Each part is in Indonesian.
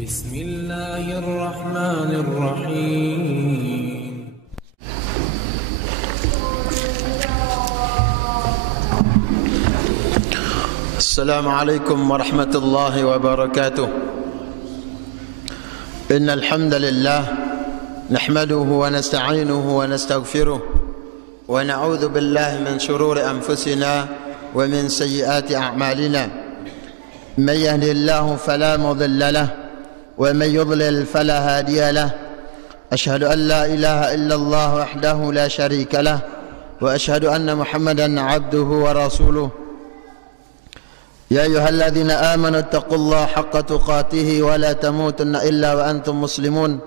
بسم الله الرحمن الرحيم. السلام عليكم ورحمة الله وبركاته. إن الحمد لله نحمده ونستعينه ونستغفره ونعوذ بالله من شرور أنفسنا ومن سيئات أعمالنا. من يهده الله فلا مضل له ومن يضلل فلا هادي له. أشهد أن لا إله إلا الله وحده لا شريك له وأشهد أن محمدا عبده ورسوله. يا أيها الذين آمنوا اتقوا الله حق تقاته ولا تموتن إلا وأنتم مسلمون.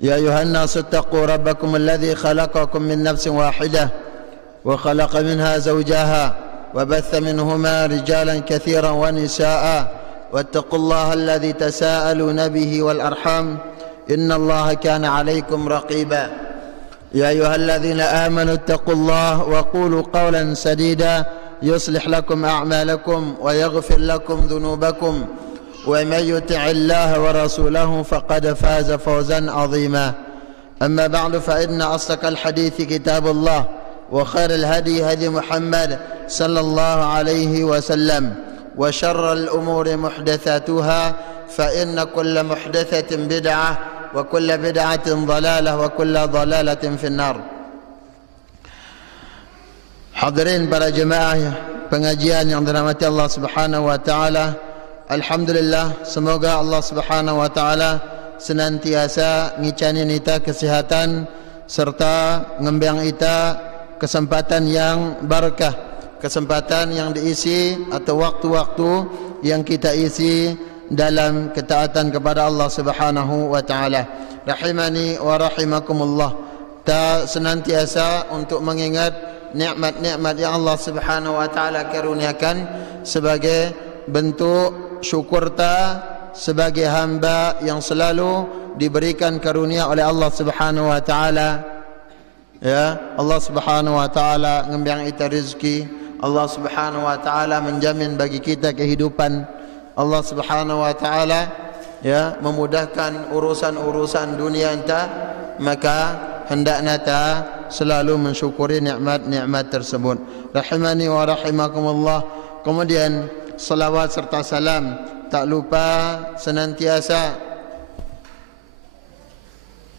يا أيها الناس اتقوا ربكم الذي خلقكم من نفس واحدة وخلق منها زوجها وبث منهما رجالا كثيرا ونساء واتقوا الله الذي تساءلون به والأرحام إن الله كان عليكم رقيبا. يا أيها الذين آمنوا اتقوا الله وقولوا قولا سديدا يصلح لكم أعمالكم ويغفر لكم ذنوبكم ومن يطع الله ورسوله فقد فاز فوزا عظيما. أما بعد فإن أصدق الحديث كتاب الله وخير الهدي هدي محمد صلى الله عليه وسلم وشر الأمور محدثاتها فإن كل محدثة بدعة وكل بدعة ضلالة وكل ضلالة في النار. Hadirin para jemaah pengajian yang dirahmati Allah Subhanahu wa taala. Alhamdulillah, semoga Allah Subhanahu wa taala senantiasa ngicani kita kesehatan serta ngembang kita kesempatan yang barakah, kesempatan yang diisi atau waktu-waktu yang kita isi dalam ketaatan kepada Allah Subhanahu wa taala. Rahimani wa rahimakumullah. Ta senantiasa untuk mengingat nikmat-nikmat yang Allah Subhanahu wa taala karuniakan sebagai bentuk syukur ta sebagai hamba yang selalu diberikan karunia oleh Allah Subhanahu wa taala. Ya, Allah Subhanahu wa taala ngembang kita rezeki, Allah Subhanahu wa taala menjamin bagi kita kehidupan, Allah Subhanahu wa taala ya memudahkan urusan-urusan dunia kita, maka hendaknya ta selalu mensyukuri nikmat-nikmat tersebut. Rahimani wa rahimakumullah. Kemudian salawat serta salam tak lupa senantiasa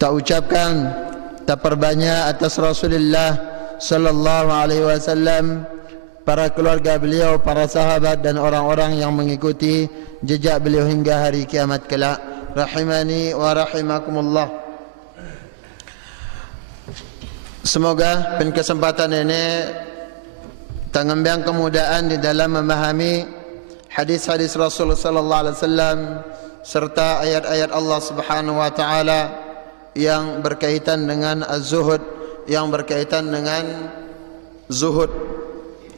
tak ucapkan, tak perbanyak atas Rasulullah sallallahu alaihi wasallam, para keluarga beliau, para sahabat dan orang-orang yang mengikuti jejak beliau hingga hari kiamat kelak. Rahimani wa rahimakumullah. Semoga pen kesempatan ini tangembang kemudahan di dalam memahami hadis-hadis Rasul sallallahu alaihi wasallam serta ayat-ayat Allah Subhanahu wa taala yang berkaitan dengan az-zuhud, yang berkaitan dengan zuhud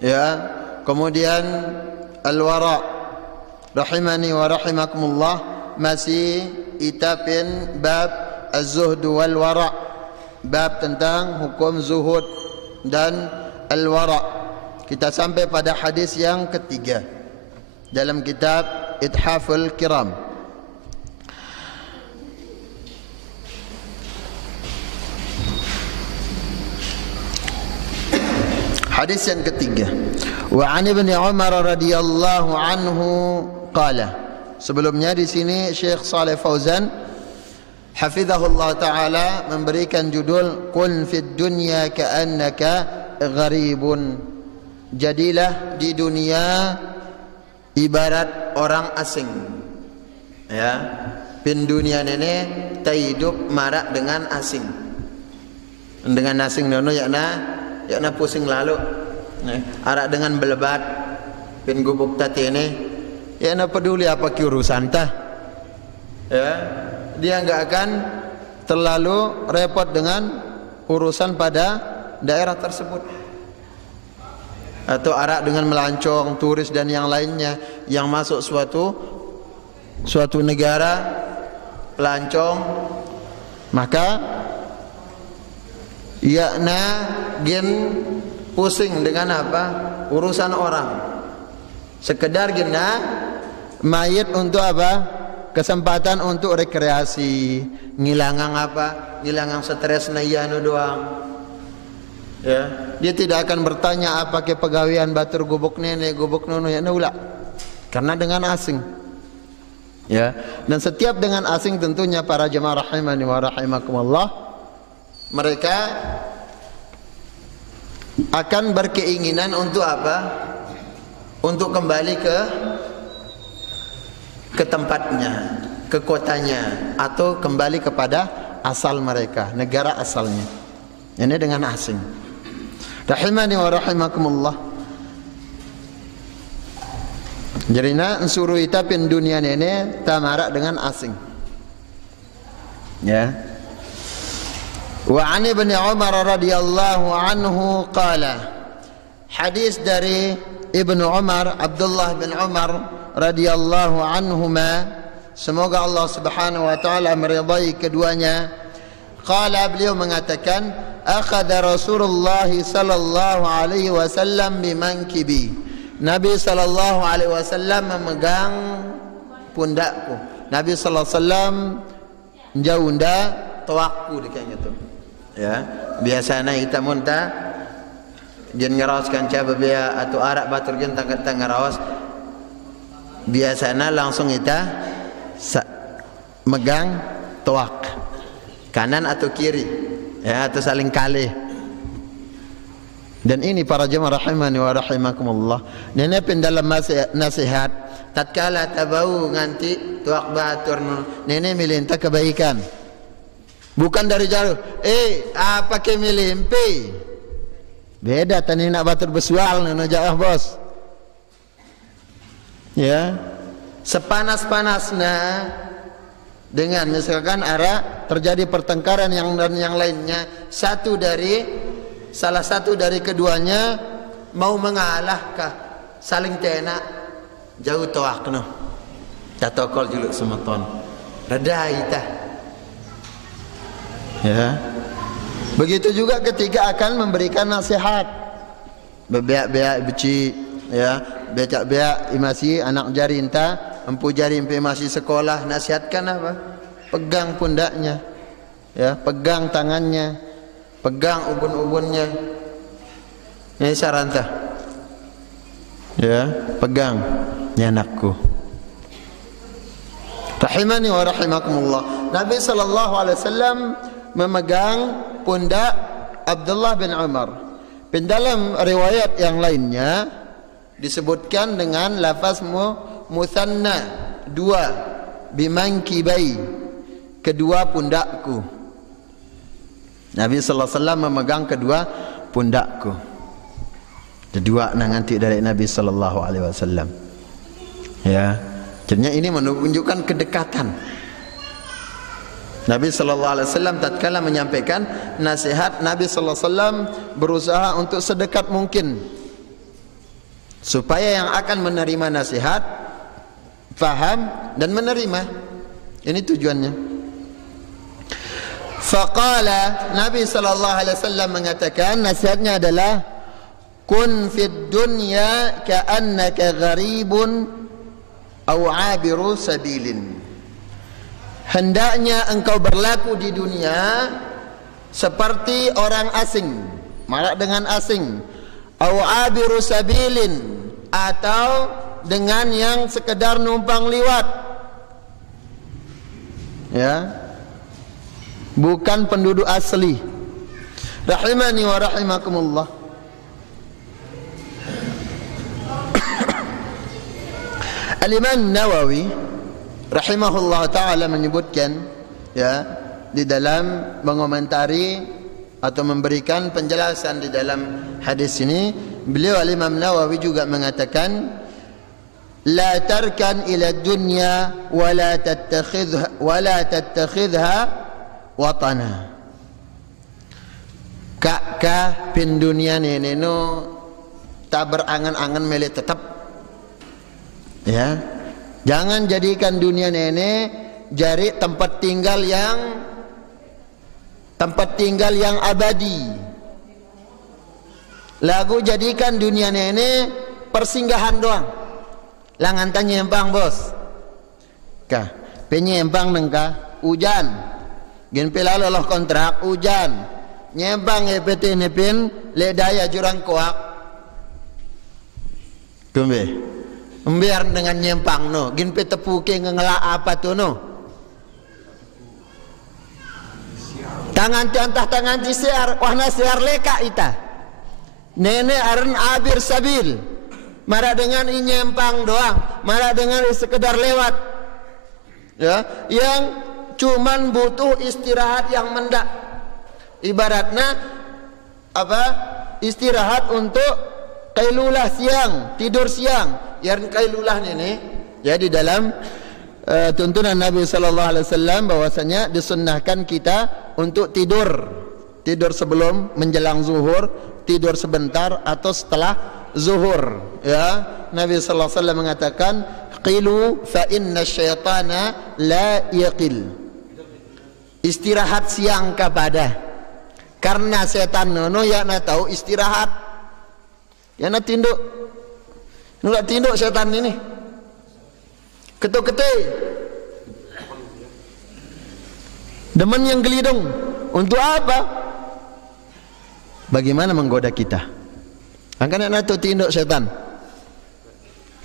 ya. Kemudian al-wara. Rahimani wa rahimakumullah, masih itapin bab az-zuhd wal wara, bab tentang hukum zuhud dan al-wara. Kita sampai pada hadis yang ketiga dalam kitab Ithaful Kiram. Hadis yang ketiga. Wa an Ibnu Umar radhiyallahu anhu qala. Sebelumnya di sini Syekh Shalih Fauzan hafizahullah taala memberikan judul Kun fid dunya ka'annaka gharibun. Jadilah di dunia ibarat orang asing. Ya, pin dunia ini ta hidup marak dengan asing. Dengan asing nono yakna pusing lalu. Arak dengan belebat pin gubuk tati ini yakna peduli apa ki urusan tah. Ya, dia enggak akan terlalu repot dengan urusan pada daerah tersebut. Atau arak dengan melancong turis dan yang lainnya yang masuk suatu negara pelancong, maka yakna gen pusing dengan apa? Urusan orang. Sekedar gena mayit untuk apa? kesempatan untuk rekreasi, ngilangang apa? Ngilangang stres na iyano doang. Ya, dia tidak akan bertanya apa ke pegawaian batur gubuk nenek, gubuk nono ya naula. Karena dengan asing. Ya, dan setiap dengan asing tentunya para jemaah rahimani wa rahimakumullah, mereka akan berkeinginan untuk apa? Untuk kembali ke tempatnya, ke kotanya, atau kembali kepada asal mereka, negara asalnya. Ini dengan asing. Rahimani wa rahimakumullah. Jadi nak suruh itapin dunia ini tamarak dengan asing. Ya. Wa an Ibnu Umar radhiyallahu anhu qala. Hadis dari Ibnu Umar, Abdullah bin Umar radhiyallahu anhuma, semoga Allah Subhanahu wa taala meridai keduanya. Qala, beliau mengatakan, akhadha Rasulullah sallallahu alaihi wasallam bimankibi. Nabi sallallahu alaihi wasallam memegang pundakku. Nabi sallallahu alaihi wasallam jaunda tawakku dikanya tu. Ya, biasanya kita munta jen ngeraoskan caba bea atau arak batur jen tangkat ngeraos. Biasanya langsung kita megang tawak kanan atau kiri, ya, atau saling kalih. Dan ini para jemaah rahimani wa rahimakumullah, nenek pun dalam nasihat tatkala tabau nganti tuak batur nenek milinta kebaikan, bukan dari jauh apa ke milimpi beda tani nak batur bersual nana jauh bos. Ya, sepanas-panasnya dengan misalkan ada terjadi pertengkaran yang dan yang lainnya, salah satu dari keduanya mau mengalahkah, saling tenak jauh toak no tatokol juluk semeton redai tah. Ya, begitu juga ketika akan memberikan nasihat, bebeak-beak beci, ya, becak-beak imasi anak jari entah empu jari impi masih sekolah, nasihatkan apa? Pegang pundaknya, ya, pegang tangannya, pegang ubun-ubunnya. Ini saran tah, ya, pegang, ya anakku. Rahimani wa rahimakumullah. Nabi sallallahu alaihi wasallam memegang pundak Abdullah bin Umar. Dalam riwayat yang lainnya disebutkan dengan lafaz musanna, dua, bimankibai, kedua pundakku. Nabi sallallahu alaihi wasallam memegang kedua pundakku. Kedua nanti dari Nabi sallallahu alaihi wasallam. Ya, akhirnya ini menunjukkan kedekatan. Nabi sallallahu alaihi wasallam tatkala menyampaikan nasihat, Nabi sallallahu alaihi wasallam berusaha untuk sedekat mungkin supaya yang akan menerima nasihat faham dan menerima. Ini tujuannya. Faqala, Nabi sallallahu alaihi wasallam mengatakan, nasihatnya adalah kun fid dunya ka'annaka gharibun aw 'abiru sabilin. Hendaknya engkau berlaku di dunia seperti orang asing, marak dengan asing, aw 'abiru sabilin, atau dengan yang sekedar numpang liwat, ya, bukan penduduk asli. Rahimani wa rahimakumullah. Al-Imam Nawawi rahimahullah ta'ala menyebutkan, ya, di dalam mengomentari atau memberikan penjelasan di dalam hadis ini, beliau Al-Imam Nawawi juga mengatakan, la tarkan ila dunya wa la tattakhidha watana. Ka pin dunia ni no tak berangan-angan mele tetap, ya, jangan jadikan dunia ini jari tempat tinggal yang abadi. Lagu jadikan dunia ini persinggahan doang. Langan tanya bang bos. Kah, penyempang nengka hujan gen pelalo loh kontrak hujan nyempang EPT nepin le daya jurang kuak kumbe biar dengan nyempang no gen pe tepuke ngela apa tuh no tangan tiantah tangan ti siar wahna siar leka ita nene aren abir sabil marah dengan nyempang doang marah dengan sekedar lewat ya yang cuman butuh istirahat yang mendak ibaratnya apa istirahat untuk kailulah siang tidur siang yang kailulah ini ya di dalam tuntunan Nabi sallallahu alaihi wasallam bahwasanya disunnahkan kita untuk tidur sebelum menjelang zuhur tidur sebentar atau setelah zuhur ya Nabi sallallahu alaihi wasallam mengatakan qilu fa inna syaitana la yaqil istirahat siang kepada karena setan nono ya na tahu istirahat ya na tinduk nulak tinduk setan ini ketuk-ketuk demen yang gelidung untuk apa bagaimana menggoda kita angkat na tahu tinduk setan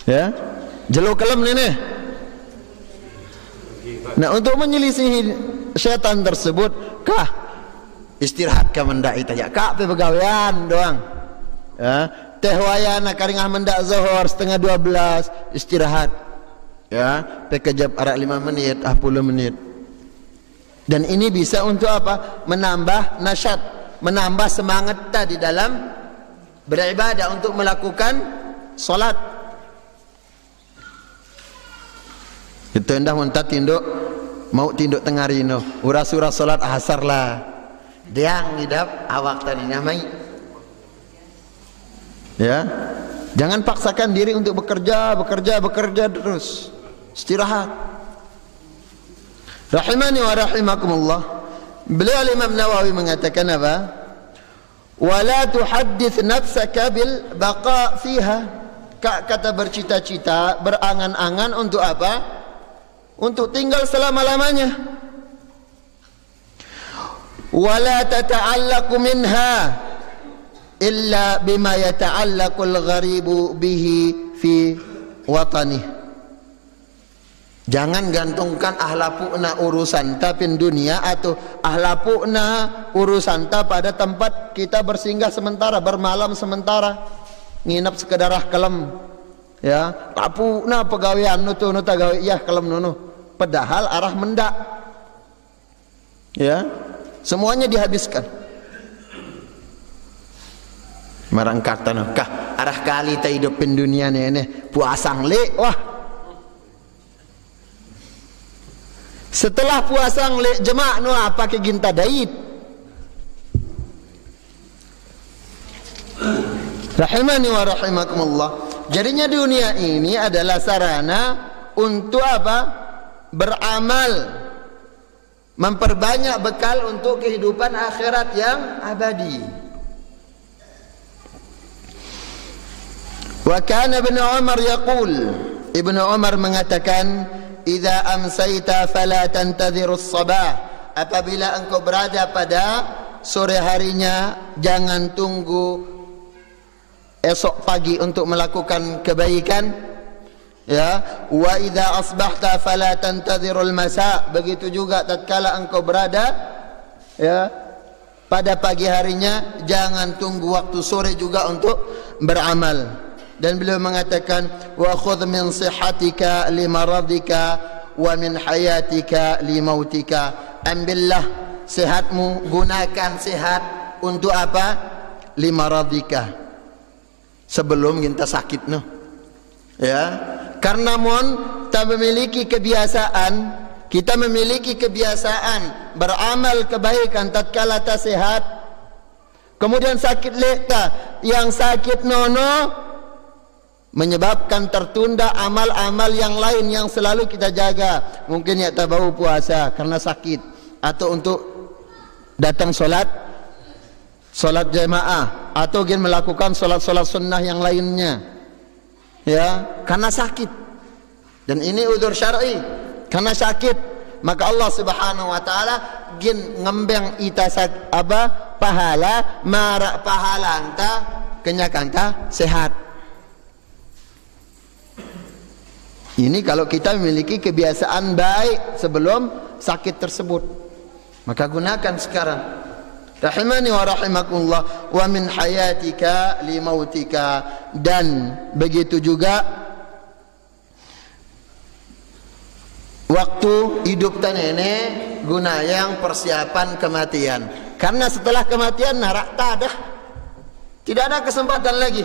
ya jelo kelem ini nah untuk menyelisihi setan tersebut kah istirahat ka mendak ita kak pe begawean doang ya teh wayana karingah mendak zuhur setengah 12 istirahat ya pe kejap arak 5 menit 10 menit dan ini bisa untuk apa menambah nasyat menambah semangat kita di dalam beribadah untuk melakukan solat itu hendak muntah tinduk mau tinduk tengah rino uras-uras salat asar lah diang ngidap awak tadi nyamai ya jangan paksakan diri untuk bekerja terus istirahat rahimani wa rahimakumullah beliau Imam Nawawi mengatakan apa wala tuhaddits nafsaka bil baqa fiha kata bercita-cita berangan-angan untuk apa untuk tinggal selama-lamanya wala tata'allaqu minha illa bima yata'allaqul gharibu bihi fi watani jangan gantungkan ahlapuna urusan tapin dunia atau ahlapuna urusan ta pada tempat kita bersinggah sementara bermalam sementara nginap sekedar kelem ya lapuna pegawaian nutu nuta gawe iya kelem nunu padahal arah mendak ya semuanya dihabiskan marang kata kah arah kali ta hidupin dunia nih puasang le wah setelah puasang le jemaah nu apa ke ginta dait rahimani wa rahimakumullah jadinya dunia ini adalah sarana untuk apa beramal memperbanyak bekal untuk kehidupan akhirat yang abadi wa kana Ibnu Umar yaqul Ibnu Umar mengatakan idza amsayta fala tantadhirus sabah apabila engkau berada pada sore harinya jangan tunggu esok pagi untuk melakukan kebaikan ya wa idza asbahta fala tantadhirul masa begitu juga tatkala engkau berada ya pada pagi harinya jangan tunggu waktu sore juga untuk beramal dan beliau mengatakan wa khudh min sihhatika limaradika wa min hayatika limautika ambillah sehatmu gunakan sehat untuk apa limaradika sebelum kita sakit no ya karena kita memiliki kebiasaan beramal kebaikan tatkala ta sehat kemudian sakit lekta yang sakit nono menyebabkan tertunda amal-amal yang lain yang selalu kita jaga mungkin ya tak bau puasa karena sakit atau untuk datang solat jamaah atau ingin melakukan solat sunnah yang lainnya ya karena sakit dan ini udzur syar'i karena sakit, maka Allah Subhanahu wa taala gin ngembeng ita pahala marak pahala anta kenyak anta sehat. Ini kalau kita memiliki kebiasaan baik sebelum sakit tersebut, maka gunakan sekarang. Rahimani wa rahimakumullah. Wa min hayatika li mautika, dan begitu juga waktu hidup nenek guna yang persiapan kematian. Karena setelah kematian narak tak ada, tidak ada kesempatan lagi.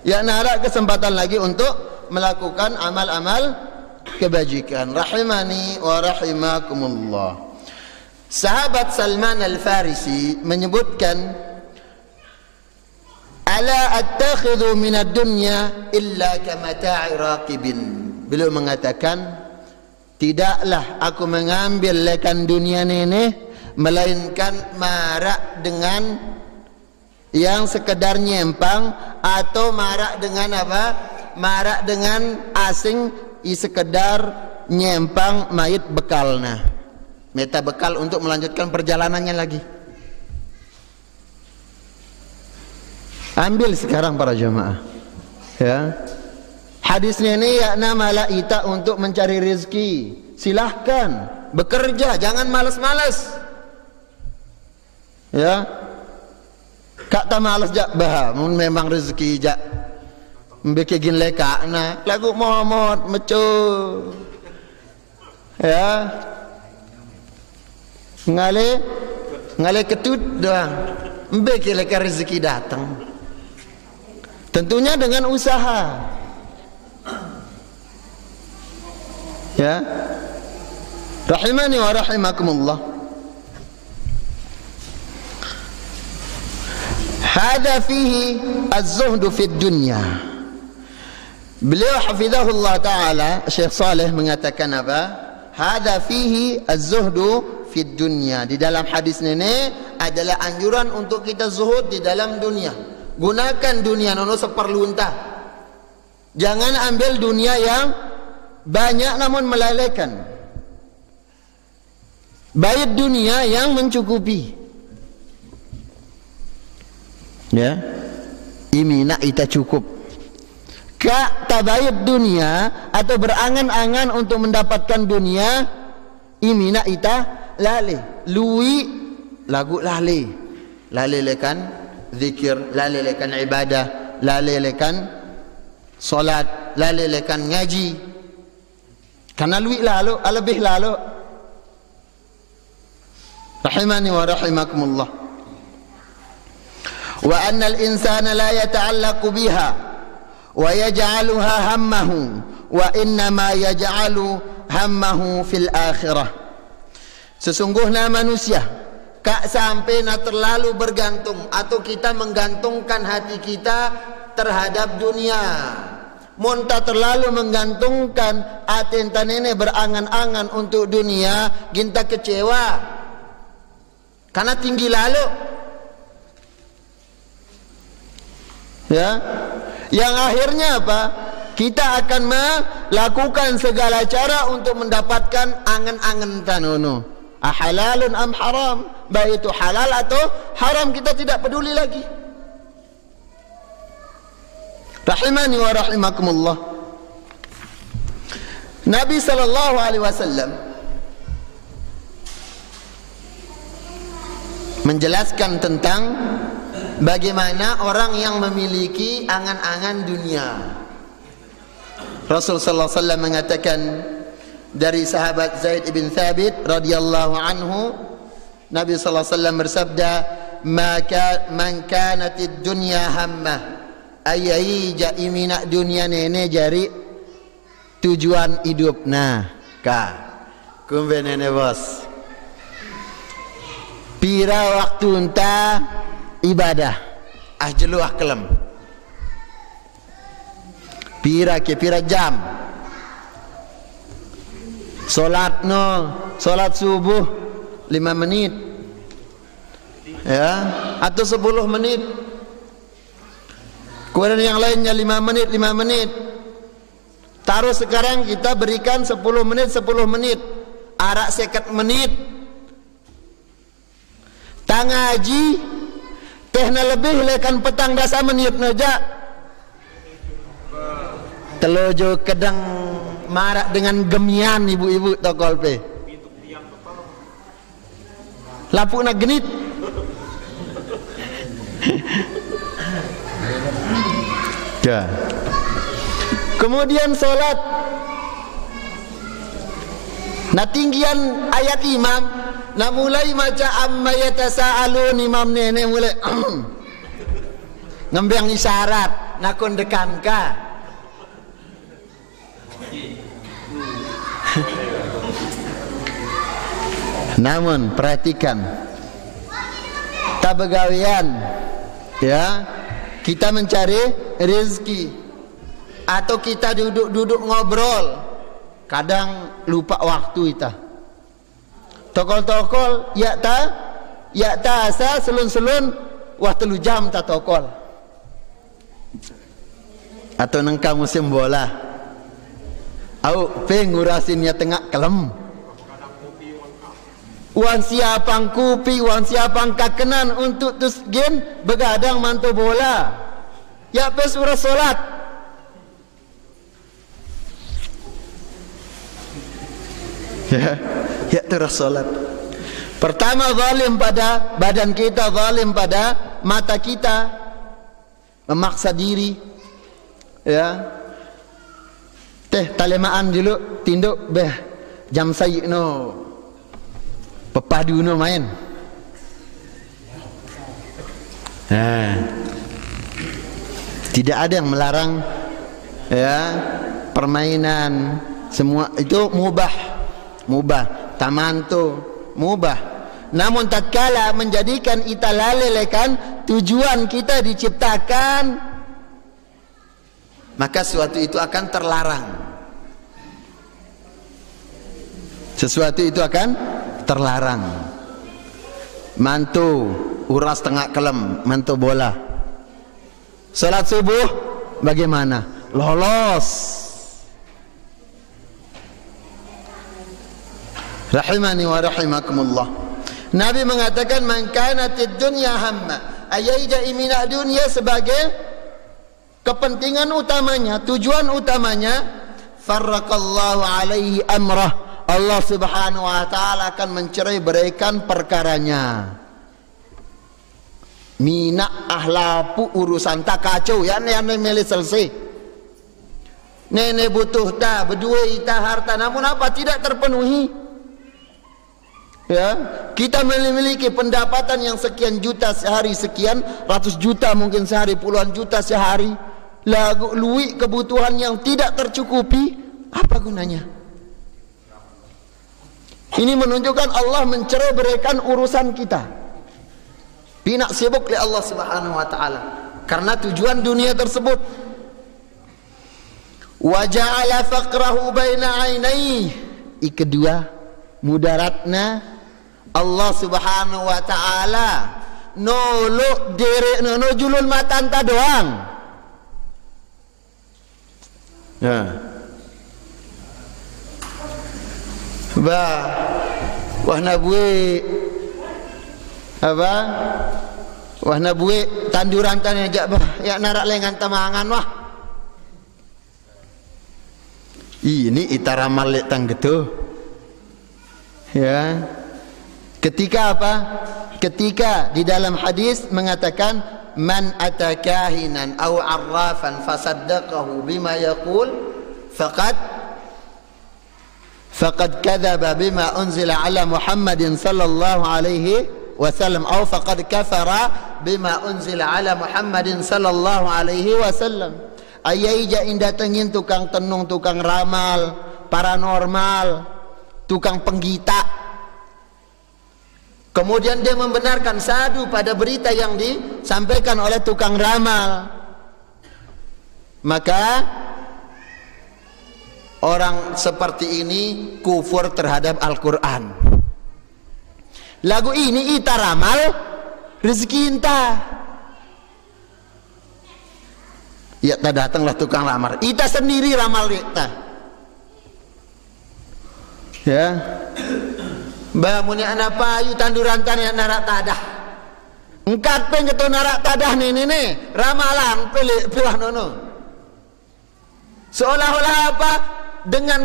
Ya narak kesempatan lagi untuk melakukan amal-amal kebajikan. Rahimani wa rahimakumullah. Sahabat Salman Al-Farisi menyebutkan, ala attakhidhu minad dunya illa kamata'i raqibin. Beliau mengatakan, tidaklah aku mengambil lekan dunia ini melainkan marak dengan yang sekedar nyempang, atau marak dengan apa? Marak dengan asing sekedar nyempang mayit bekalna. Meta bekal untuk melanjutkan perjalanannya lagi. Ambil sekarang para jemaah. Ya. Hadisnya ini yakna malaika untuk mencari rezeki. Silahkan bekerja, jangan malas-malas. Ya. Kak tak malas jak bah, memang rezeki jak. Mbekegin lekakna, lagu Muhammad mecu. Ya. Ngale ketut doang. Mbeke leka rezeki datang. Tentunya dengan usaha. Ya. Rahimani wa rahimakumullah. Hada fihi az-zuhdu fid dunya. Beliau hafizahullah taala Syekh Saleh mengatakan apa? Hada fihi az-zuhdu fid dunya. Di dalam hadis ini adalah anjuran untuk kita zuhud di dalam dunia. Gunakan dunia nono seperlunta. Jangan ambil dunia yang banyak namun melalaikan. Baik dunia yang mencukupi. Ya. Ini nak ita cukup. Kak tabayid dunia atau berangan-angan untuk mendapatkan dunia, ini nak ita lale, lui lagu lale, lale lekan zikir, lale lekan ibadah, lale lekan solat, lale lekan ngaji. Karena lui lalu, lebih lalu. Rahimani wa rahimakumullah. Wa anna al-insana la yata'allaqu biha wa yaj'aluha hammahu wa innama yaj'alu hammahu fil akhirah. Sesungguhnya manusia kak sampai nak terlalu bergantung atau kita menggantungkan hati kita terhadap dunia. Monta terlalu menggantungkan hati ini berangan-angan untuk dunia, ginta kecewa karena tinggi lalu. Ya, yang akhirnya apa? Kita akan melakukan segala cara untuk mendapatkan angan-angan tanono. Halalun am haram, baik itu halal atau haram kita tidak peduli lagi. Rahimani wa rahimakumullah. Nabi sallallahu alaihi wasallam menjelaskan tentang bagaimana orang yang memiliki angan-angan dunia. Rasul sallallahu alaihi wasallam mengatakan dari sahabat Zaid ibn Thabit radhiyallahu anhu, Nabi sallallahu alaihi wasallam bersabda, man kanatid dunya hammah, ayai jaimina dunia nene jari tujuan hidup. Nah, ka kumbe nene bos, pira waktu entah ibadah jeluah kelem, pira jam solat solat subuh 5 menit ya, atau 10 menit, kemudian yang lainnya 5 menit Taruh sekarang kita berikan 10 menit, 10 menit. Arak 50 menit. Tang haji tehna lebih lekan petang dasa menit naja. Telojo kedang marak dengan gemian ibu-ibu tokol pe. Lapu nak genit. Ya. Kemudian solat. Nah tinggian ayat imam, nah mulai maca amma yatasaalun imam nenek mulai ngembang isyarat, nak kondekan ka. Namun perhatikan, tak begawian, ya, kita mencari rezeki atau kita duduk-duduk ngobrol, kadang lupa waktu kita. Tokol-tokol, ya ta asa selun-selun, wah 3 jam tak tokol. Atau nengkang musim bola, au pengurasinnya tengah kelem. Wan siapang kupi, wan siapang kakenan untuk tus game begadang mantu bola. Ya pe surah solat. Ya terus solat. Pertama zalim pada badan kita, zalim pada mata kita, memaksa diri. Ya. Teh talemaan dulu tinduk beh jam sayik no. Pepadu no main. Tidak ada yang melarang, ya, permainan semua itu mubah, tamanto mubah. Namun tatkala menjadikan kita lalaikan tujuan kita diciptakan, maka sesuatu itu akan terlarang. Sesuatu itu akan terlarang. Mantu uras tengah kelem, mantu bola. Salat subuh bagaimana? Lolos. Rahimani wa rahimakumullah. Nabi mengatakan man kanatid dunya hamma, ayaija imina dunia sebagai kepentingan utamanya, tujuan utamanya, farraqallahu alaihi amrah. Allah subhanahu wa ta'ala akan mencerai beraikan perkaranya. Mina ahlapu urusan tak kacau ya nenek meli selesai. Nenek butuh tak berdua ita harta, namun apa tidak terpenuhi. Ya, kita memiliki pendapatan yang sekian juta sehari, sekian ratus juta mungkin sehari, puluhan juta sehari. Lagu luik kebutuhan yang tidak tercukupi, apa gunanya? Ini menunjukkan Allah mencerai beraikan urusan kita. Pinak sibuk oleh Allah subhanahu wa ta'ala karena tujuan dunia tersebut. Wa ja'ala faqrahu baina ainaihi. Kedua, mudaratna Allah subhanahu wa ta'ala nolok derek no julul matanta doang. Ya. Wahna buik apa? Wahna buik tanduran tanah jak bah, ya narak lengan tamangan wah. Ini itaramal lek tang gitu. Ya. Ketika apa? Ketika di dalam hadis mengatakan man atakahinan aw arrafan fasaddaqahu bima yaqul faqad kadzaba bima unzila ala Muhammadin sallallahu alaihi wasallam atau faqad kafara bima unzila ala Muhammadin sallallahu alaihi wasallam. Ayaija indah tengin tukang tenung, tukang ramal, paranormal, tukang penggita. Kemudian dia membenarkan sadu pada berita yang disampaikan oleh tukang ramal. Maka orang seperti ini kufur terhadap Al-Quran. Lagu ini ita ramal rezeki inta. Ya ta datanglah tukang lamar. Ita sendiri ramal ita. Ya. Ba muni ana payu tanduran tan ya narak tadah. Engkat peng ketu narak tadah nih ramalan pilah nono. Seolah-olah apa? Dengan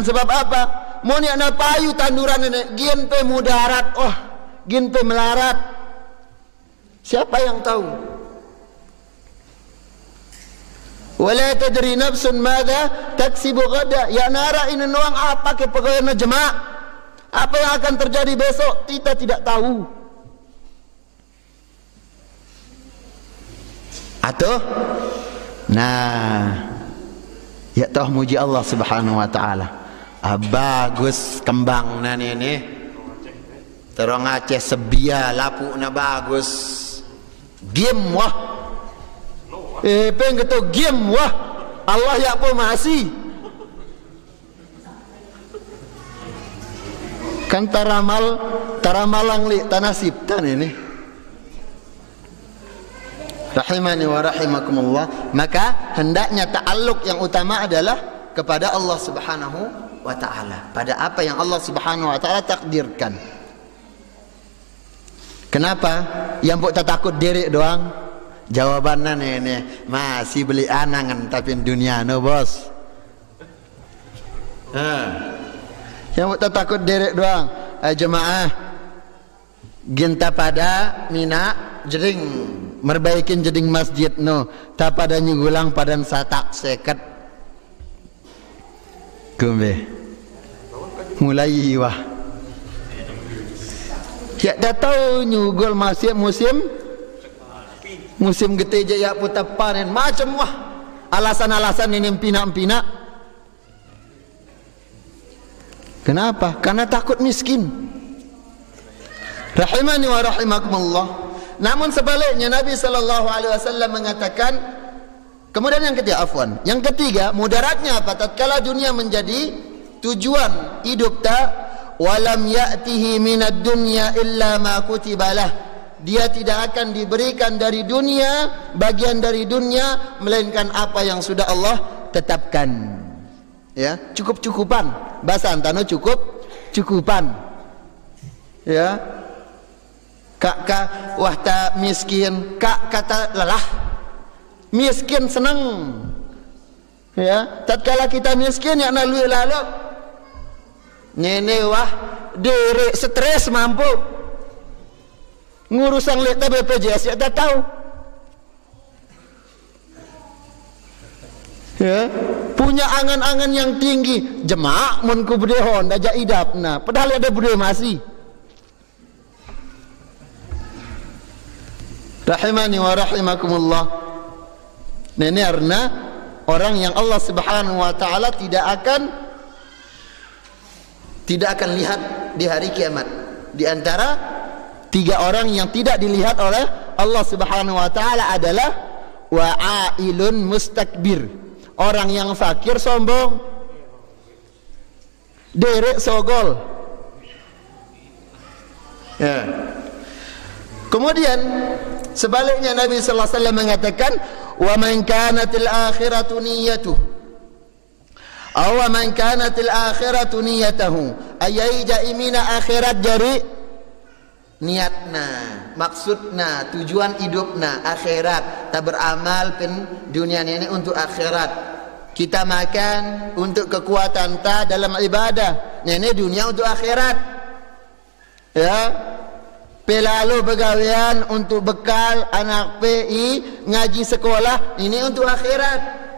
sebab apa? Muni ana payu tanduran ini gien pe mudarat, gien pe melarat. Siapa yang tahu? Wala tadri nafsun madza taksibu ghada. Ya nara ini nuang apa ke pegawai jemaah? Apa yang akan terjadi besok kita tidak tahu. Atau ya toh muji Allah Subhanahu wa taala. Bagus kembang ini. Terong Aceh sebia lapukna bagus. Game wah. Peng ketu game wah. Allah ya apa masih. Kan taramalang li tanasib tan ini. Rahimani wa rahimakumullah. Maka hendaknya ta'alluq yang utama adalah kepada Allah Subhanahu wa ta'ala, pada apa yang Allah Subhanahu wa ta'ala takdirkan. Kenapa? Yang pok takut diri doang. Jawabannya nih masih beli anangan tapi dunia no bos. Yang pok takut diri doang. Jemaah ginta pada mina jering merbaikin jeding masjid no tak pada nyugulang padan satak seket kumbe mulai wah ya dah tahu nyugul masih musim gede ya putar panen macam wah alasan ini pina. Kenapa? Karena takut miskin. Rahimani wa rahimakumullah. Namun sebaliknya Nabi SAW mengatakan, kemudian yang ketiga mudaratnya apa? Tatkala dunia menjadi tujuan hidup walam ya'tihi minad dunya illa ma kutibalah. Dia tidak akan diberikan dari dunia, bagian dari dunia, melainkan apa yang sudah Allah tetapkan. Ya, cukup-cukupan. Bahasa antano cukup-cukupan. Ya. Kak wahta miskin, kata lelah. Miskin senang. Ya, tatkala kita miskin ya lalu Nene wah dere stres mampu. Ngurusan lihat BPJS ya tak tahu. Ya, punya angan-angan yang tinggi, jemaah mun ku bedehon aja idapna, padahal ada budaya masih. Rahimani wa rahimakumullah. Ini karena orang yang Allah Subhanahu wa taala tidak akan lihat di hari kiamat. Di antara tiga orang yang tidak dilihat oleh Allah Subhanahu wa taala adalah wa'ailun mustakbir. Orang yang fakir sombong, derek sogol. Ya. Kemudian sebaliknya Nabi sallallahu alaihi wasallam mengatakan, "Wa man kanatil akhiratu niyyatuhu aw man kanatil akhiratu niyyatuhu ayyaja imina akhirat jari niatna, maksudna, tujuan hidupna akhirat, tak beramal pen dunia ini untuk akhirat. Kita makan untuk kekuatan ta dalam ibadah, ini dunia untuk akhirat. Ya, pelalu begawean untuk bekal anak PI ngaji sekolah, ini untuk akhirat.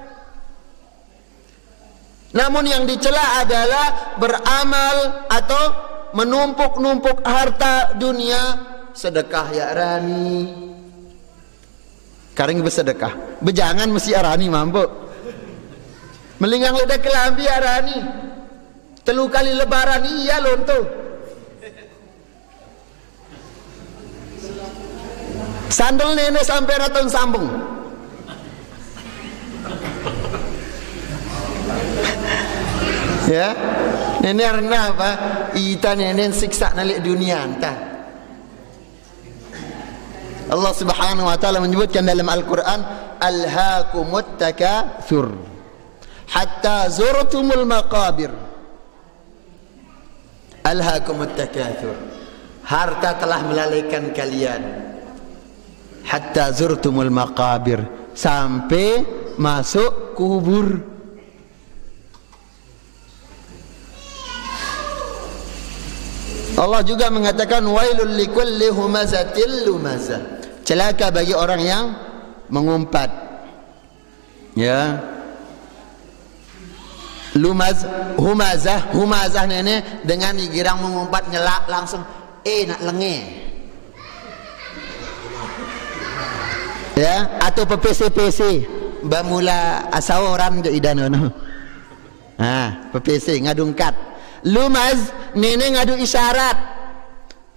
Namun yang dicela adalah beramal atau menumpuk-numpuk harta dunia. Sedekah ya rani, karing bersedekah bejangan mesti arani mampu melinggang lidah kelambi arani, telu kali lebaran iya lonto. Sandal nenek sampai raton sambung. Ya, nenek karena apa? Ita nenek siksa nalik dunia entah. Allah Subhanahu wa taala menyebutkan dalam Al-Qur'an, alhaakumut takatsur hatta zurtumul maqabir. Alhaakumut takatsur, harta telah melalaikan kalian, hatta zurtumul maqabir, sampai masuk kubur. Allah juga mengatakan wailul likulli humazatil lumazah, celaka bagi orang yang mengumpat. Ya. Humazah nenek dengan digirang mengumpat nyelak langsung nak lenge. Ya, atau PPC bamula asaworan je idanono. PPC ngadungkat. Lumaz nenek ngadu isyarat,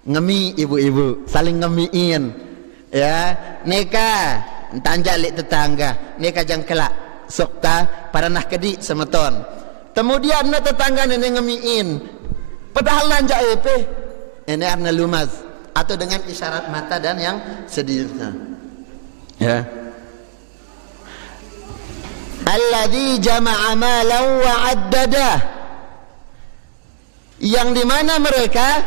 ngemi ibu-ibu saling ngemiin, ya, neka tanjalik tetangga, neka jangkelak sokta paranah kedi semeton, kemudian na tetangga nenek ngemiin, padahal nanjak epe, ini arna lumaz, atau dengan isyarat mata dan yang sedihnya, ya. Alladzi jama'a malan wa 'addadah, yang dimana mereka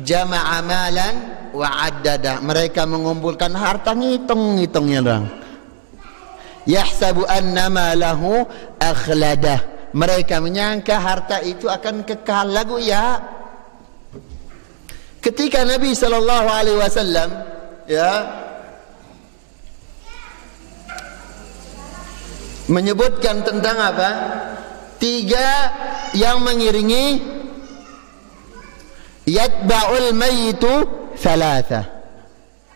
jama'a malan wa 'addada, mereka mengumpulkan harta ngitung-ngitungnya dong. Yahsabu anna malahu akhladah, mereka menyangka harta itu akan kekal lagu ya. Ketika Nabi sallallahu alaihi wasallam ya menyebutkan tentang apa? 3 yang mengiringi yatba'ul mayyitu thalatha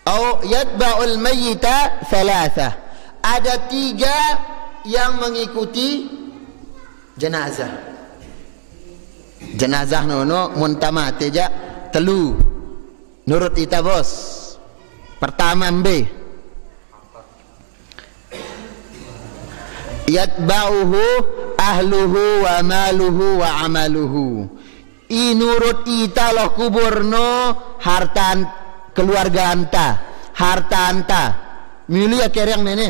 atau yatba'ul mayyita thalatha, ada 3 yang mengikuti jenazah. Jenazah nono muntamate ja telu nurut ita bos. Pertama B, yatba'uhu ahluhu wa maluhu wa amaluhu, inurut ita loh kuburno harta keluarga anta, harta anta milih ya kerang nene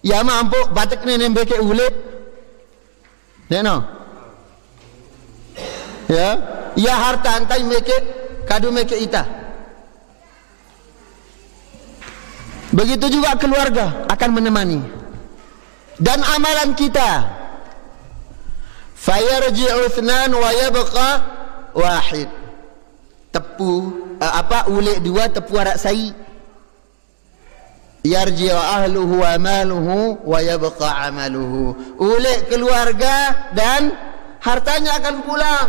ya mampu batik nene beke ulit neno ya harta anta meke kadu meke ita. Begitu juga keluarga akan menemani, dan amalan kita fayarji'u itsnan wa yabqa wahid, tepu ulik 2 tepu arak sai, yarji'u ahluhu wa maluhu wa yabqa amaluhu, ulik keluarga dan hartanya akan pulang,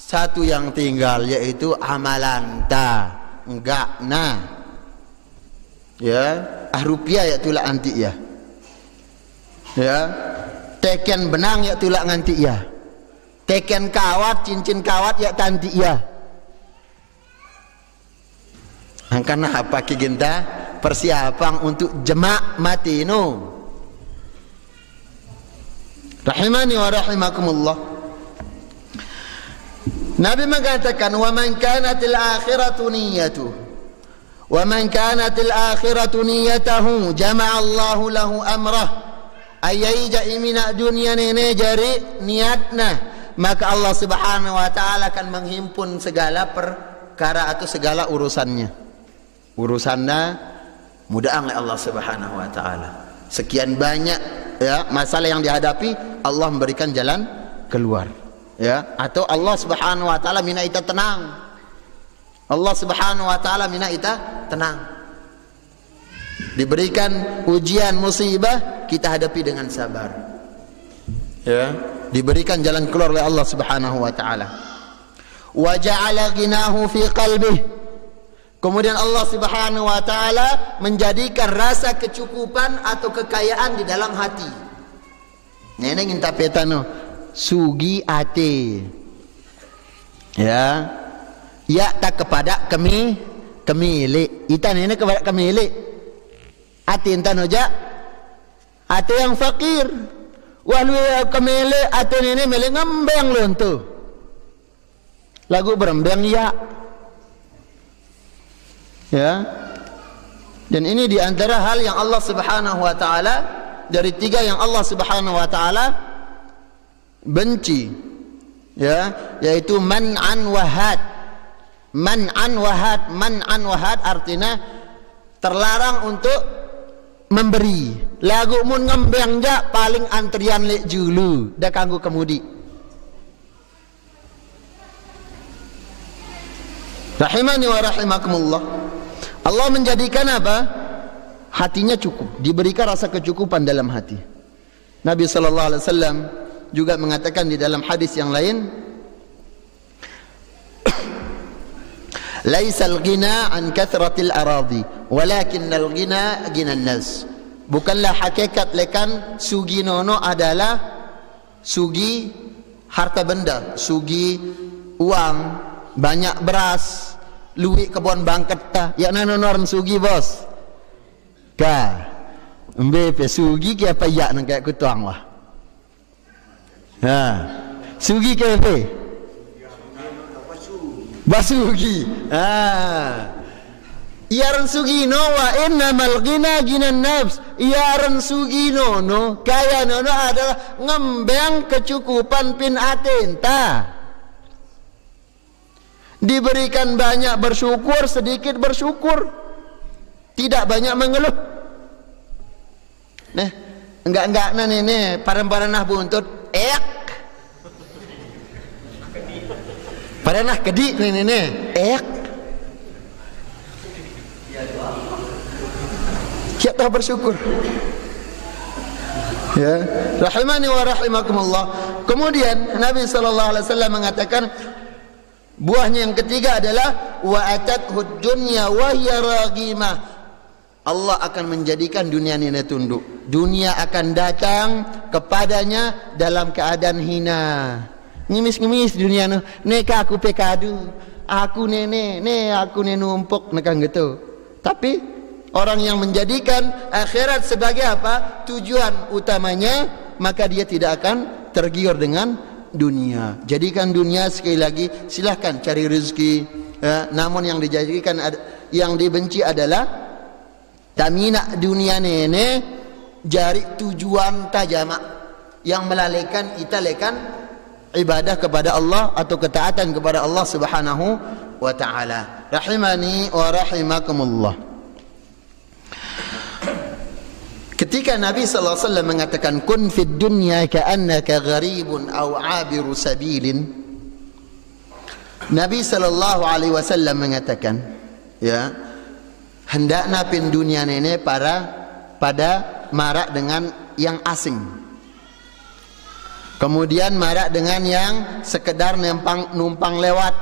satu yang tinggal yaitu amalan ta enggak nah ya rupiah ya tulak anti ya teken benang ya tulak nganti ya, teken kawat cincin kawat ya tanti ya. Karena apa kita persiapan untuk jemak mati no. Rahimani wa rahimakumullah. Nabi mengatakan wa man kanatil akhiratu niyyatuhu wa man kanatil akhiratu niyyatahu jama'a Allahu lahu amrah, ayyaija imina dunia nene jari niatna, maka Allah Subhanahu wa taala akan menghimpun segala perkara atau segala urusannya mudah oleh Allah Subhanahu wa taala. Sekian banyak ya masalah yang dihadapi, Allah memberikan jalan keluar ya, atau Allah Subhanahu wa taala mina ita tenang. Allah Subhanahu wa taala mina ita tenang. Diberikan ujian musibah, kita hadapi dengan sabar. Ya, diberikan jalan keluar oleh Allah Subhanahu wa taala. Wa ja'ala ghinahu fi qalbihi. Kemudian Allah Subhanahu wa taala menjadikan rasa kecukupan atau kekayaan di dalam hati. Nene nginta petano sugi ate. Ya. Ya tak kepada kemilik. Ita nene kepada kemilik. Ate entah noja, ate yang fakir, walau kemele ate nene mele ngambeng lonto, lagu berembeng ya, Dan ini di antara hal yang Allah Subhanahu wa taala, dari 3 yang Allah Subhanahu wa taala benci, ya, yaitu man'an wahad. Man'an wahad artinya terlarang untuk memberi. Lagu mun ngembang ja paling antrian lek julu dah kanggo kemudi. Rahimani wa rahimakumullah. Allah menjadikan apa? Hatinya cukup, diberikan rasa kecukupan dalam hati. Nabi sallallahu alaihi wasallam juga mengatakan di dalam hadis yang lain, laisal ghina an kathratil aradi walakinnal ghina ghinan nas. Bukanlah hakikat lekan sugi nono adalah sugi harta benda, sugi uang, banyak beras, luwik kebun bangket ta. Ya nano orang sugi bos. Ka. Embe pe sugi ke apa ya nang kayak kutuang wah. Ha. Sugi ke apa? Basugi. Ha. Iaran sugi no wa innamal ghina ghinan nafs. Iaran sugi no kaya no adalah ngembang kecukupan pin atenta. Diberikan banyak bersyukur, sedikit bersyukur, tidak banyak mengeluh. Nah, enggak nah nih paran-paranah buntut ek. Paranah kedi nih ek. Kita bersyukur. Ya, rahimani wa rahimakumullah. Kemudian Nabi sallallahu alaihi wasallam mengatakan buahnya yang ketiga adalah wa atathud dunya wa hiya raghimah. Allah akan menjadikan dunia ini tunduk. Dunia akan datang kepadanya dalam keadaan hina. Ngemis-ngemis dunia nu. Neka aku pekadu. Aku nene, aku numpuk nekang gitu. Tapi orang yang menjadikan akhirat sebagai apa? Tujuan utamanya, maka dia tidak akan tergiur dengan dunia. Jadikan dunia sekali lagi, silahkan cari rezeki, ya, namun yang dijadikan yang dibenci adalah tamina dunia nene jari tujuan tajamak yang melalaikan italekan ibadah kepada Allah atau ketaatan kepada Allah Subhanahu wa taala. Rahimani wa rahimakumullah. Ketika Nabi sallallahu alaihi wasallam mengatakan kun fid dunya ka'annaka gharibun aw 'abiru sabilin, Nabi sallallahu alaihi wasallam mengatakan, ya, hendaknya pin dunia ini pada marak dengan yang asing, kemudian marak dengan yang sekedar numpang lewat.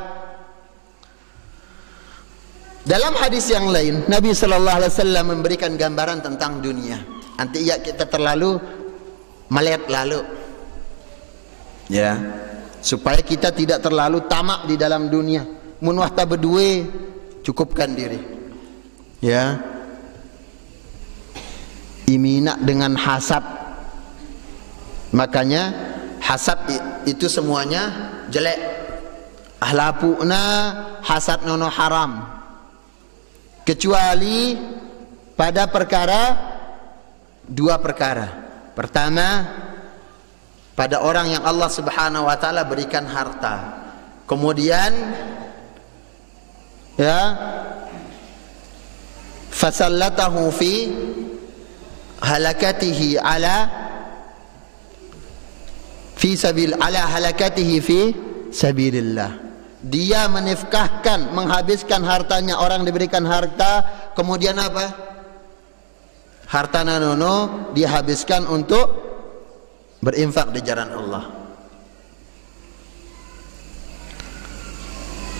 Dalam hadis yang lain Nabi sallallahu alaihi wasallam memberikan gambaran tentang dunia. Nanti ya kita terlalu melihat lalu, ya, supaya kita tidak terlalu tamak di dalam dunia. Mun wahta berdua cukupkan diri, ya. Imina dengan hasad, makanya hasad itu semuanya jelek. Ahlapuna hasad nono haram, kecuali pada dua perkara. Pertama, pada orang yang Allah Subhanahu wa taala berikan harta. Kemudian, ya, fasallatahu fi halakatihi ala halakatihi fi sabilillah. Dia menifkahkan, menghabiskan hartanya. Orang diberikan harta, kemudian apa? Harta nanono dihabiskan untuk berinfak di jalan Allah.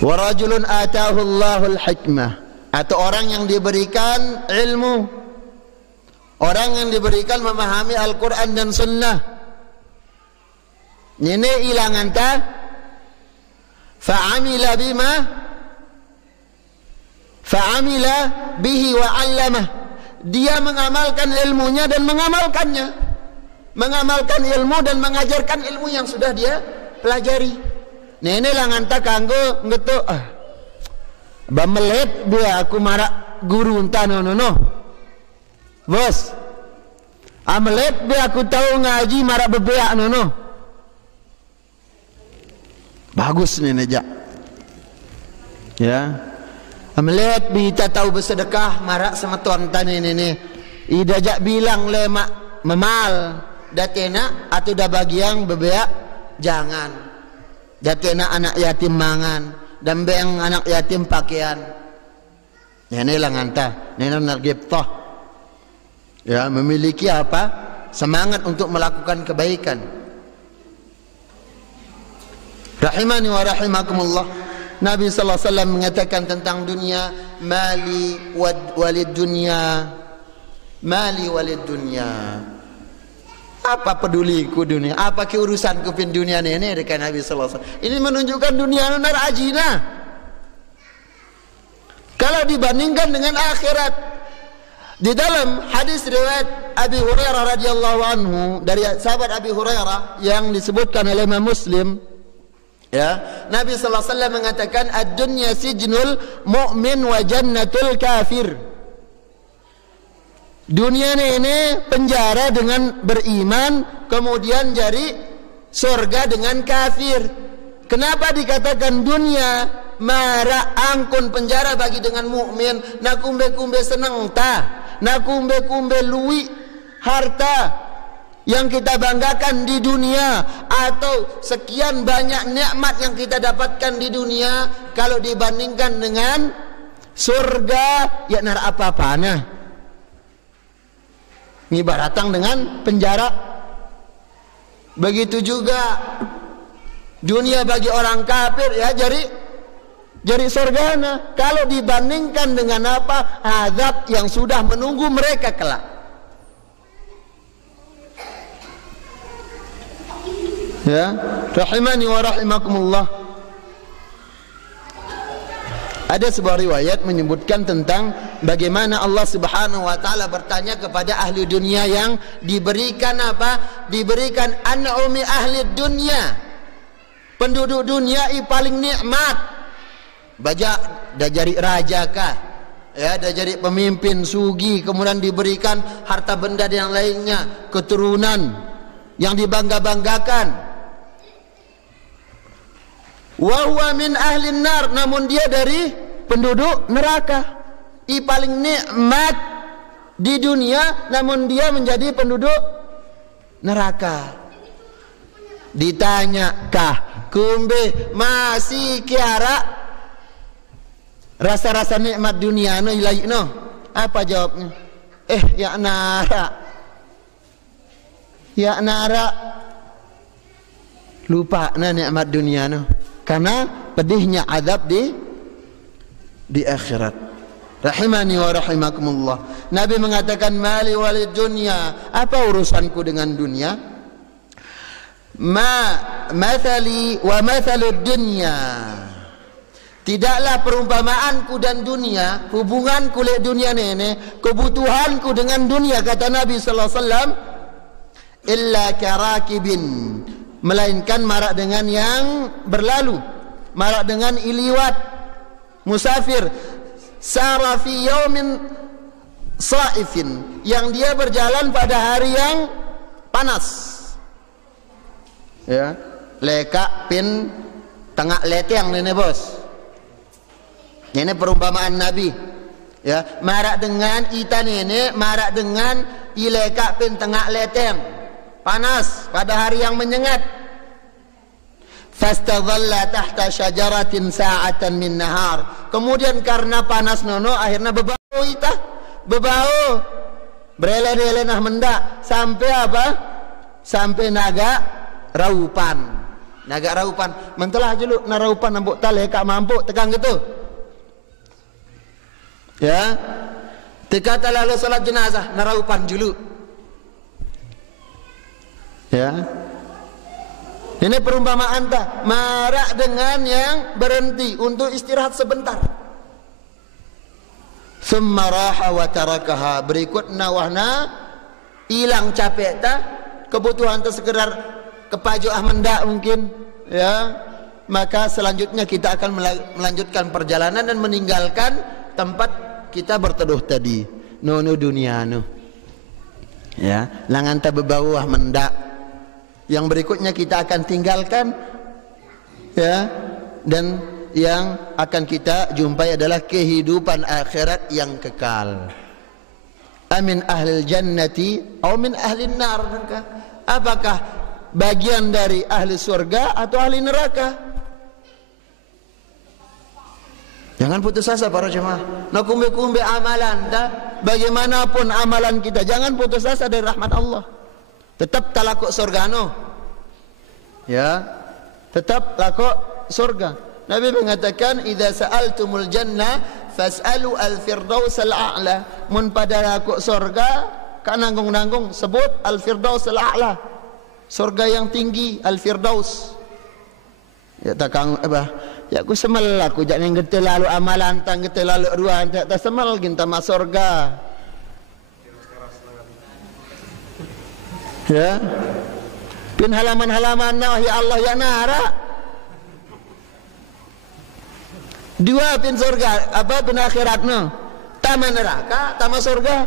Wa rajulun atahu Allahul hikmah, atau orang yang diberikan ilmu, orang yang diberikan memahami Al-Quran dan Sunnah. Ini ilangan ta fa'amila bihi wa 'allamah. Dia mengamalkan ilmunya dan mengamalkannya, mengamalkan ilmu dan mengajarkan ilmu yang sudah dia pelajari. Nene langan tak kanggo ngetu bamelet dia aku marak guru entah no. Bos, amelet be aku tahu ngaji marak bebeak nono. Bagus nih nejak. Ya. Amelet kita tahu bersedekah marak sama tuan tani ini. Ida jak bilang lemak memal datena atau dah bagi yang bebeak jangan. Datena anak yatim mangan dan beng anak yatim pakaian. Ya ini lah ngantah. Ini nak giptah. Ya, memiliki apa? Semangat untuk melakukan kebaikan. Rahimani wa rahimakumullah. Nabi sallallahu alaihi wasallam mengatakan tentang dunia, mali walid dunya. Mali walid dunya. Apa peduliku dunia? Apa keurusanku pin dunia ini dekat Nabi sallallahu alaihi wasallam. Ini menunjukkan dunia nar ajina. Kalau dibandingkan dengan akhirat. Di dalam hadis riwayat Abi Hurairah radhiyallahu anhu dari sahabat Abi Hurairah yang disebutkan oleh Imam Muslim, ya, Nabi sallallahu alaihi wasallam mengatakan ad-dunya sijnul mu'min wa jannatul kafir. Dunia ini penjara dengan beriman, kemudian jadi surga dengan kafir. Kenapa dikatakan dunia mara angkun penjara bagi dengan mukmin? Nak kumbe-kumbe senang ta? Nak kumbe-kumbe lui harta yang kita banggakan di dunia, atau sekian banyak nikmat yang kita dapatkan di dunia, kalau dibandingkan dengan surga ya nar apa-apana. Ngibaratang dengan penjara. Begitu juga dunia bagi orang kafir ya jadi surgana kalau dibandingkan dengan apa? Azab yang sudah menunggu mereka kelak. Ya, rahimani wa rahimakumullah. Ada sebuah riwayat menyebutkan tentang bagaimana Allah Subhanahu wa taala bertanya kepada ahli dunia yang diberikan apa? Diberikan an'umi ahli dunia. Penduduk dunia yang paling nikmat. Baja dah jadi raja kah, ya, dah jadi pemimpin sugi, kemudian diberikan harta benda dan yang lainnya, keturunan yang dibangga-banggakan. Wa huwa min ahli nar, namun dia dari penduduk neraka. I paling nikmat di dunia, namun dia menjadi penduduk neraka. Ditanya kah kumbe masih kiara rasa-rasa nikmat dunia no ilai no? Apa jawabnya? Ya nara. Ya nara. Lupa na nikmat dunia no. Karena pedihnya azab di akhirat. Rahimani wa rahimakumullah. Nabi mengatakan mali walid dunya. Apa urusanku dengan dunia? Mathali wa mathalud dunya. Tidaklah perumpamaanku dan dunia, hubunganku dengan dunia ini, kebutuhanku dengan dunia, kata Nabi sallallahu alaihi wasallam, illa karakibin, melainkan marak dengan yang berlalu, marak dengan iliwat, musafir, sara fi yaumin saifin, yang dia berjalan pada hari yang panas. Ya, leka pin tengah leteng ini bos. Ini perumpamaan Nabi. Ya, marak dengan itan ini, marak dengan ileka pin tengah leteng, panas pada hari yang menyengat. Fastadhalla tahta syajaratin sa'atan min nahar. Kemudian karena panas nono, akhirnya bebau ita, bebau, berele-ele nah mendak sampai apa? Sampai naga raupan. Naga raupan, mentelah julu na raupan nambuk tali kak mampu tekan gitu. Ya, tekata lalu salat jenazah naraupan julu. Ya, ini perumpamaan tak marak dengan yang berhenti untuk istirahat sebentar. Summa raha wa tarakaha, berikutnya wahna hilang capek tak, kebutuhan tu sekedar kepajuah mendak mungkin, ya, maka selanjutnya kita akan melanjutkan perjalanan dan meninggalkan tempat kita berteduh tadi. No dunia no. Ya, langan ta bebawah mendak. Yang berikutnya kita akan tinggalkan, ya, dan yang akan kita jumpai adalah kehidupan akhirat yang kekal. Amin ahlil jannati atau min ahlin nar. Apakah bagian dari ahli surga atau ahli neraka? Jangan putus asa para jemaah. Nak kumbe-kumbe amalan dah. Bagaimanapun amalan kita, jangan putus asa dari rahmat Allah. Tetap talakuk surga no. Ya, tetap lakuk surga. Nabi mengatakan, "Idza sa'altumul jannah fas'alu al-firdaus al-a'la." Mun pada lakuk surga, kan nanggung-nanggung sebut al-firdaus al-a'la. Surga yang tinggi, al-firdaus. Ya takang apa? Ya aku semal aku jangan getel lalu amalan tang getel lalu ruan tak semal ginta mas surga. Ya. Pin halaman-halaman nah ya Allah ya nara. Dua pin surga apa pin akhirat no. Taman neraka, taman surga.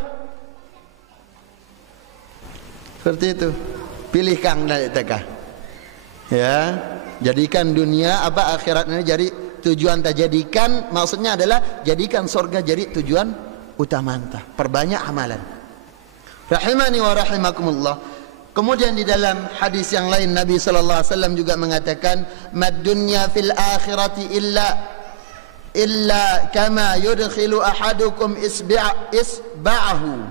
Seperti itu. Pilih kang dari teka. Ya. Jadikan dunia apa akhiratnya jadi tujuan tak jadikan, maksudnya adalah jadikan surga jadi tujuan utama anta. Perbanyak amalan. Rahimani wa rahimakumullah. Kemudian di dalam hadis yang lain Nabi sallallahu alaihi wasallam juga mengatakan, "Mad dunya fil akhirati illa kama yudkhilu ahadukum isba'ahu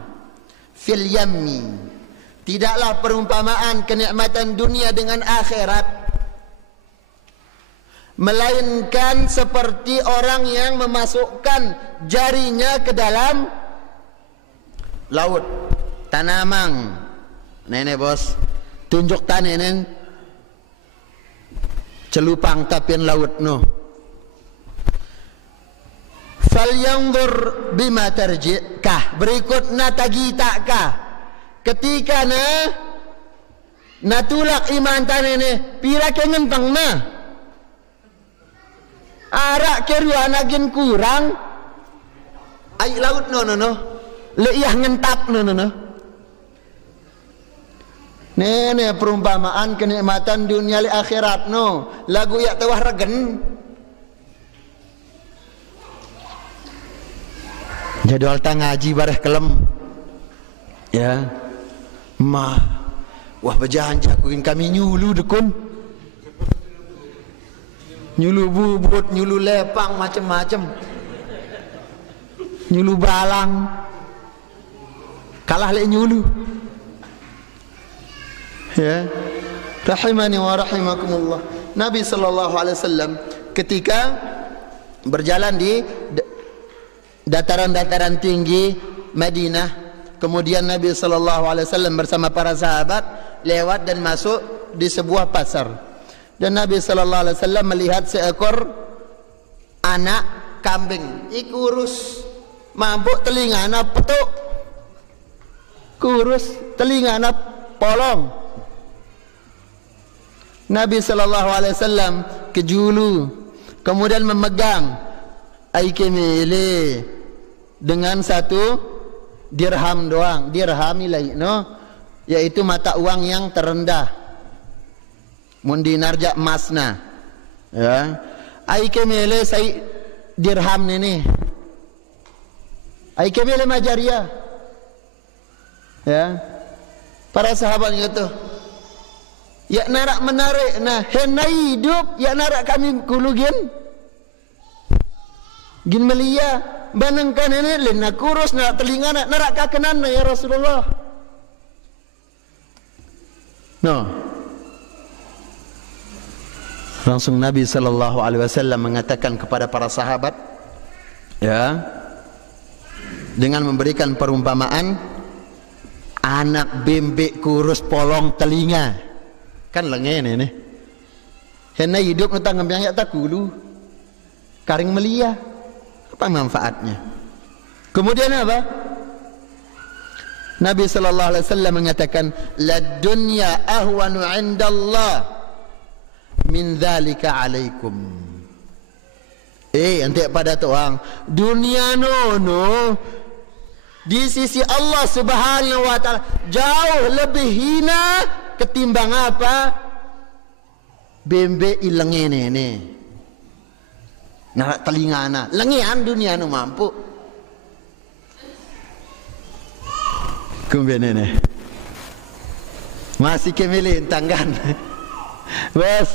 fil yammi." Tidaklah perumpamaan kenikmatan dunia dengan akhirat melainkan seperti orang yang memasukkan jarinya ke dalam laut. Tanamang nenek bos tunjuk tanenen celupang tapian laut no. Falyanzur bima tarji'kah, berikutna tagitakkah ketika na tulak iman tanene pira kengentang na arak keruan agin kurang ay laut no leiyah ngentap no nene perumpamaan kenikmatan dunia li akhirat no lagu yak tawah regen jadwal tang ngaji bareh kelem ya mah wah berjanji akuin kami nyulu dekun nyulu bubut, nyulu lepang, macam-macam, nyulu balang, kalah le nyulu. Ya, rahimani wa rahimakumullah. Nabi sallallahu alaihi wasallam ketika berjalan di dataran-dataran tinggi Madinah, kemudian Nabi sallallahu alaihi wasallam bersama para sahabat lewat dan masuk di sebuah pasar. Dan Nabi sallallahu alaihi wasallam melihat seekor anak kambing, kurus, mabuk telinga anak petuk, kurus telinga anak polong. Nabi sallallahu alaihi wasallam kejulu, kemudian memegang aikemele dengan satu dirham doang, dirham ilai no, yaitu mata uang yang terendah. Mun dinarja emasna ya ai kemele sai dirham nini ai kemele majaria ya para sahabat gitu ya narak menarik nah henai hidup ya narak kami kulugin gin melia banengkan ini lena kurus narak telinga narak kakenan ya Rasulullah no. Langsung Nabi sallallahu alaihi wasallam mengatakan kepada para sahabat ya dengan memberikan perumpamaan anak bembek kurus polong telinga kan lengen ini henna hidup nutang ngambiang yak takulu karing melia apa manfaatnya kemudian apa Nabi sallallahu alaihi wasallam mengatakan lad dunya ahwanu 'indallah min dzalika alaikum. Antek pada tuang dunia no di sisi Allah Subhanahu wa taala jauh lebih hina ketimbang apa? Bembe ilenge nene. Nah telingana, lengian dunia nu mampu. Kumbe nene. Masih kemelintang kan? Bos.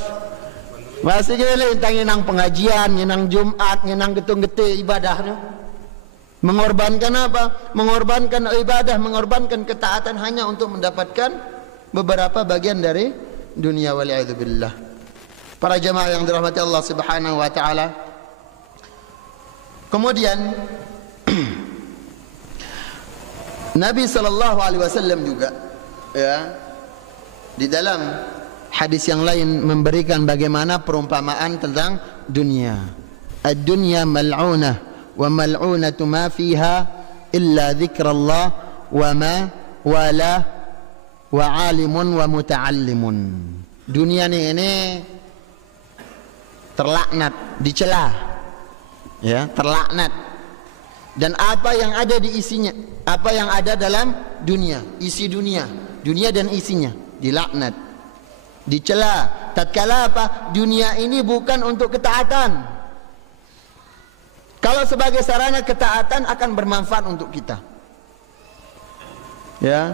Masih kemelintang nang pengajian, nang Jumat, nang getung-gete ibadahnya. Mengorbankan apa? Mengorbankan ibadah, mengorbankan ketaatan hanya untuk mendapatkan beberapa bagian dari dunia, waliyadzubillah. Para jamaah yang dirahmati Allah Subhanahu wa taala. Kemudian Nabi sallallahu alaihi wasallam juga ya di dalam hadis yang lain memberikan bagaimana perumpamaan tentang dunia. Ad-dunya mal'unah wa mal'unatu ma fiha illa dzikrullah wa ma wala wa alimun wa muta'allimun. Dunia ini terlaknat, dicela, ya, terlaknat. Dan apa yang ada di isinya, apa yang ada dalam dunia, isi dunia, dunia dan isinya dilaknat, dicela. Tatkala apa? Dunia ini bukan untuk ketaatan. Kalau sebagai sarana ketaatan akan bermanfaat untuk kita, ya,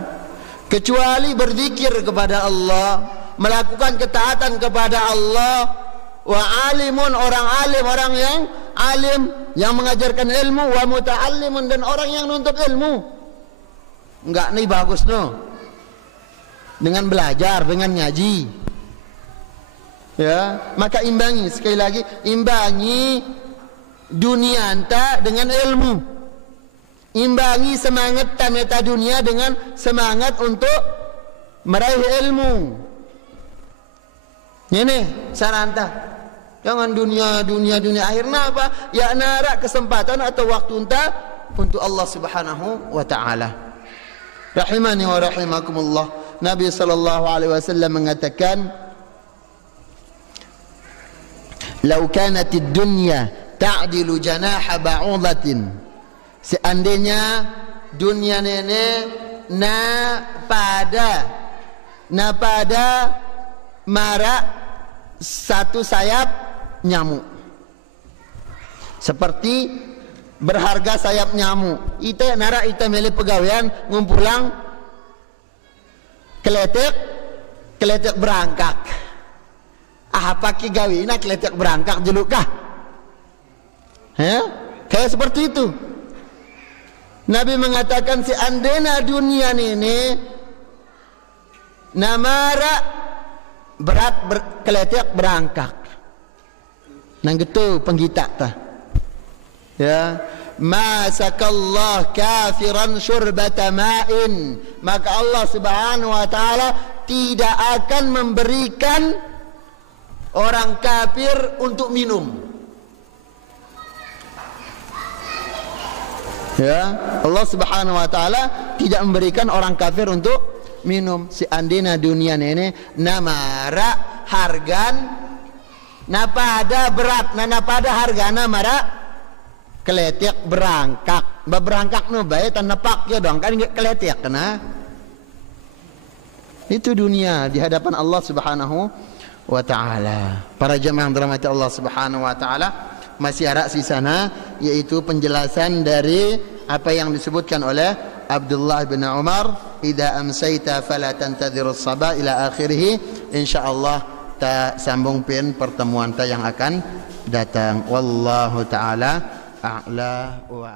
kecuali berzikir kepada Allah, melakukan ketaatan kepada Allah. Wa alimun, orang alim, orang yang alim yang mengajarkan ilmu, wa muta'allimun, dan orang yang nuntut ilmu. Enggak nih bagus no, dengan belajar, dengan ngaji, ya. Maka imbangi, sekali lagi imbangi dunia anta dengan ilmu, imbangi semangat tameta dunia dengan semangat untuk meraih ilmu. Ini saranta. Jangan dunia akhirnya apa? Ya narak kesempatan atau waktu anta untuk Allah Subhanahu wa taala. Rahimani wa rahimakumullah. Nabi sallallahu alaihi wasallam mengatakan, "Lau kanat ad-dunya ta'dilu janaha ba'udatin." Seandainya dunia ini na pada marak satu sayap nyamuk, seperti berharga sayap nyamuk. Ita nara ita milih pegawaian ngumpulang keletek berangkak. Apa ki gawina keletek berangkak jelukah? Kayak seperti itu. Nabi mengatakan seandainya dunia ini namara berat keletek berangkak. Nang gitu penggita tah. Ya, masakallah kafiran syurbata ma'in, maka Allah Subhanahu wa taala tidak akan memberikan orang kafir untuk minum. Ya, Allah Subhanahu wa taala tidak memberikan orang kafir untuk minum. Seandainya dunia ini namara hargan napada berat, napada hargana mara keletek berangkak. Berangkak no bae tan nepak ya dong kan keletek kena. Itu dunia di hadapan Allah Subhanahu wa taala. Para jemaah yang dirahmati Allah Subhanahu wa taala, masih ada sisana yaitu penjelasan dari apa yang disebutkan oleh Abdullah bin Umar, "Idza amsayta fala tantadhirus sabah" ila akhirih. Insyaallah ta sambung pin pertemuan ta yang akan datang. Wallahu taala a'la wa